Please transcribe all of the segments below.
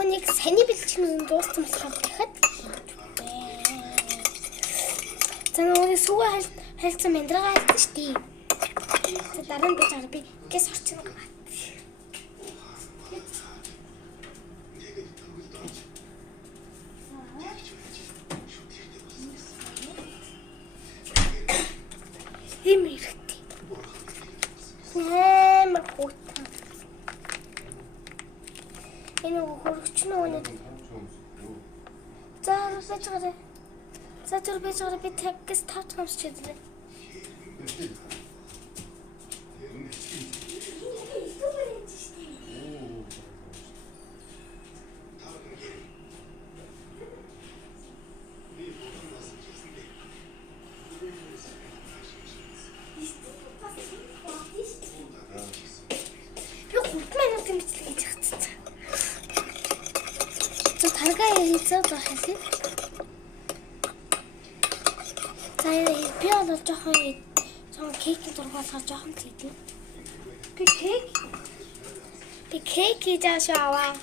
нөгөө нэг саний бэлтгэн дууссан болохоор дахиад за нөгөө сүүгээ хайлтсан мандрага хайлтсан шүү дээ. За дараа нь бич би гэс орчихно гэх. Им хэрэгтэй. Амар хуутан. Энэ хөрөгч нөгөө за бачаараа. За тэр бачаараа би тэгээс 5 цамс чийлээ. хийцээ захиалъя. За би бол жоохон кейкийн зургуулгаар жоохон хийдэг. Би кейк хийж аваа.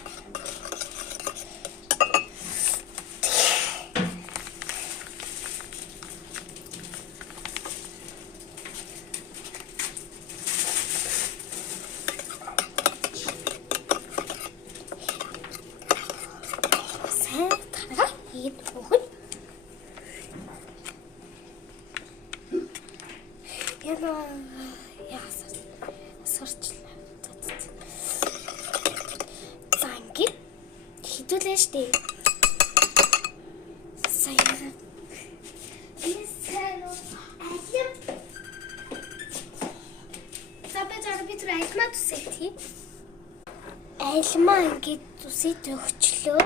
Айлмаа ингээд үсэд өгчлөө.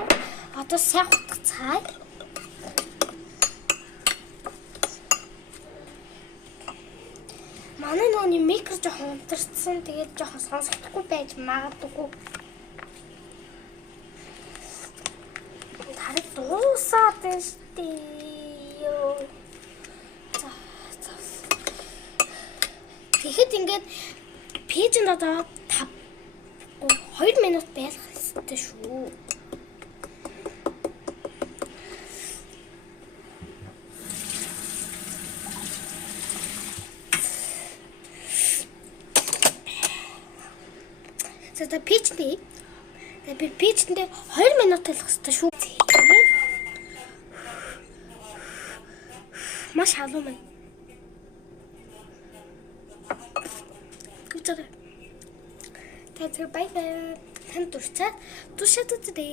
Одоо сайн хутгацгаая. Манай нөөний микро жоохон унтарсан. Тэгээд жоохон сонсохгүй байж магадгүй. Тарих дуусаад байна шүү. За. Тэгэхэд ингээд пэйжэнд одоо 2 минут байх хэрэгтэй шүү. За пэйжтэй. Би пэйжтэндээ 2 минут талах хэрэгтэй шүү. Маш халуун байна. Bye bye. Танд дуртай. Тушаад үзье.